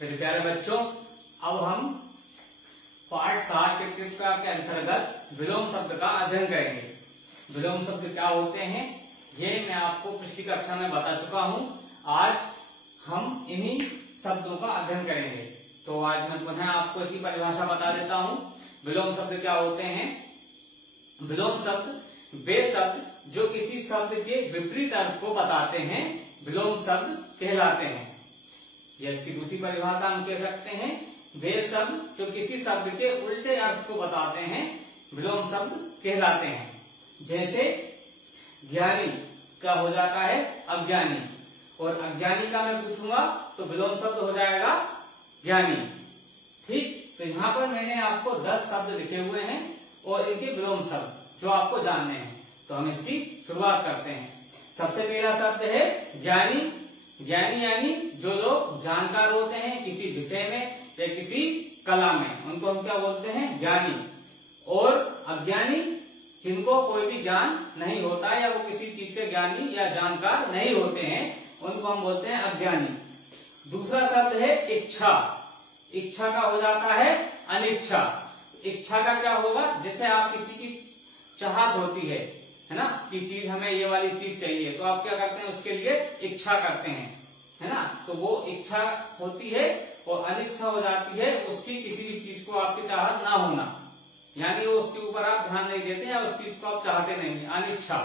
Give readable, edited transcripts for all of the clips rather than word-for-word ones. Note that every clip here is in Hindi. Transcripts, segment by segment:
मेरे प्यारे बच्चों, अब हम पाठ 7 के अंतर्गत विलोम शब्द का अध्ययन करेंगे। विलोम शब्द क्या होते हैं ये मैं आपको पिछली कक्षा में बता चुका हूँ। आज हम इन्हीं शब्दों का अध्ययन करेंगे। तो आज मैं पुनः आपको इसकी परिभाषा बता देता हूँ। विलोम शब्द क्या होते हैं? विलोम शब्द वे शब्द जो किसी शब्द के विपरीत अर्थ को बताते हैं विलोम शब्द कहलाते हैं। या इसकी दूसरी परिभाषा हम कह सकते हैं वे शब्द जो किसी शब्द के उल्टे अर्थ को बताते हैं विलोम शब्द कहलाते हैं। जैसे ज्ञानी का हो जाता है अज्ञानी, और अज्ञानी का मैं पूछूंगा तो विलोम शब्द हो जाएगा ज्ञानी। ठीक, तो यहाँ पर मैंने आपको 10 शब्द लिखे हुए हैं और इनके विलोम शब्द जो आपको जानने हैं। तो हम इसकी शुरुआत करते हैं। सबसे पहला शब्द है ज्ञानी। ज्ञानी यानी जो लोग जानकार होते हैं किसी विषय में या किसी कला में, उनको हम क्या बोलते हैं? ज्ञानी। और अज्ञानी जिनको कोई भी ज्ञान नहीं होता या वो किसी चीज के ज्ञानी या जानकार नहीं होते हैं उनको हम बोलते हैं अज्ञानी। दूसरा शब्द है इच्छा। इच्छा का हो जाता है अनिच्छा। इच्छा का क्या होगा? जैसे आप किसी की चाहत होती है ना, कि चीज हमें ये वाली चीज चाहिए, तो आप क्या करते हैं? उसके लिए इच्छा करते हैं, है ना। तो वो इच्छा होती है और अनिच्छा हो जाती है उसकी किसी भी चीज को आपकी चाहत ना होना, यानी वो उसके ऊपर आप ध्यान नहीं देते या उस चीज को आप चाहते नहीं, अनिच्छा।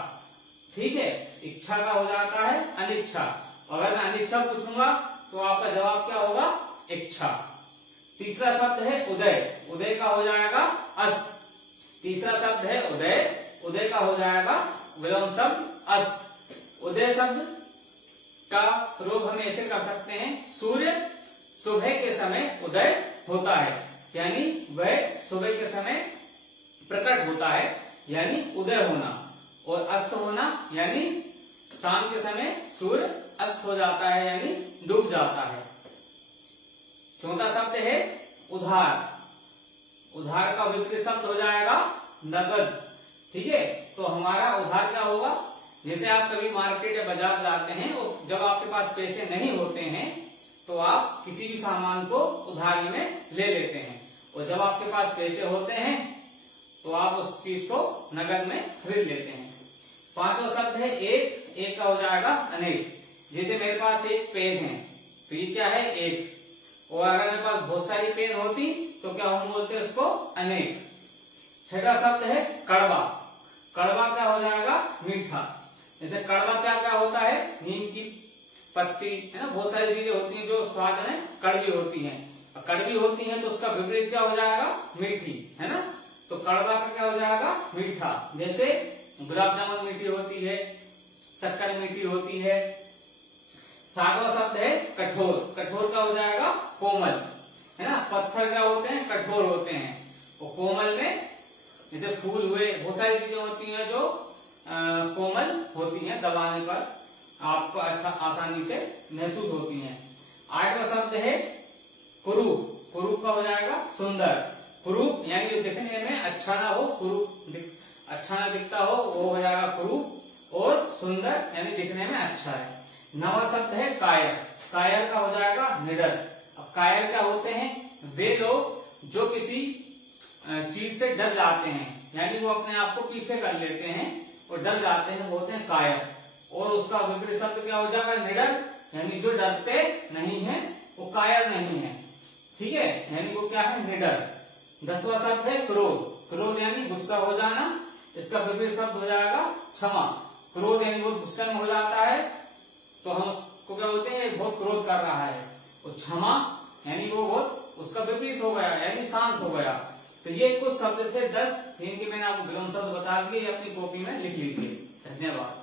ठीक है, इच्छा का हो जाता है अनिच्छा। अगर मैं अनिच्छा पूछूंगा तो आपका जवाब क्या होगा? इच्छा। तीसरा शब्द है उदय। उदय का हो जाएगा अस्त। तीसरा शब्द है उदय। उदय का हो जाएगा विलोम शब्द अस्त। उदय शब्द का प्रयोग हम ऐसे कर सकते हैं, सूर्य सुबह के समय उदय होता है, यानी वह सुबह के समय प्रकट होता है, यानी उदय होना। और अस्त होना यानी शाम के समय सूर्य अस्त हो जाता है, यानी डूब जाता है। चौथा शब्द है उधार। उधार का विपरीत शब्द हो जाएगा नगद। ठीक है, तो हमारा उधार क्या होगा? जैसे आप कभी मार्केट या बाजार जाते हैं और जब आपके पास पैसे नहीं होते हैं तो आप किसी भी सामान को उधारी में ले लेते हैं, और जब आपके पास पैसे होते हैं तो आप उस चीज को नगद में खरीद लेते हैं। पांचवा शब्द है एक। एक का हो जाएगा अनेक। जैसे मेरे पास एक पेन है तो ये क्या है? एक। और अगर मेरे पास बहुत सारी पेन होती तो क्या हम बोलते हैं उसको? अनेक। छठा शब्द है कड़वा। कड़वा क्या हो जाएगा? मीठा। जैसे कड़वा क्या क्या होता है? नीम की पत्ती, है ना, बहुत सारी चीजें होती हैं जो स्वाद में कड़वी होती हैं। कड़वी होती हैं तो उसका विपरीत क्या हो जाएगा? मीठी, है ना। तो कड़वा का क्या हो जाएगा? मीठा। जैसे गुलाब जामुन मीठी होती है, शक्कर मीठी होती है। सातवां शब्द है कठोर। कठोर का हो जाएगा कोमल, है ना। पत्थर क्या होते हैं? कठोर होते हैं। और कोमल में जैसे फूल हुए, बहुत सारी चीजें होती हैं जो कोमल होती हैं, दबाने पर आपको अच्छा आसानी से महसूस होती हैं। आठवां शब्द है कुरूप। कुरूप का हो जाएगा सुंदर। कुरूप यानी जो दिखने में अच्छा ना हो, कुरूप अच्छा ना दिखता हो, वो हो जाएगा कुरूप। और सुंदर यानी दिखने में अच्छा है। नवा शब्द है कायर। कायर का हो जाएगा निडर। अब कायर क्या होते हैं? वे लोग जो किसी चीज से डर जाते हैं, यानी वो अपने आप को पीछे कर लेते हैं और डर जाते हैं, बोलते हैं कायर। और उसका विपरीत शब्द क्या हो जाएगा? निडर, यानी जो डरते नहीं है वो कायर नहीं है। ठीक है, यानी वो क्या है? निडर। 10वां शब्द है क्रोध। क्रोध यानी गुस्सा हो जाना। इसका विपरीत शब्द हो जाएगा क्षमा। क्रोध यानी बहुत गुस्से में हो जाता है तो हम उसको क्या बोलते हैं? बहुत क्रोध कर रहा है। और क्षमा यानी वो बहुत उसका विपरीत हो गया, यानी शांत हो गया। तो ये कुछ शब्द थे 10, जिनके मैंने आपको विलोम शब्द बता दिए, अपनी कॉपी में लिख लीजिए। धन्यवाद।